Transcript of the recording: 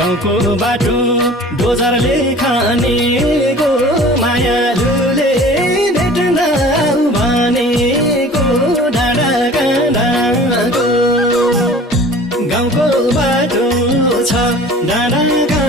गाउँको बाटो डोजरले खानेको मायालुले भेट्न भनेको डाँडा काँडाको गाउँको बाटो छ डाँडा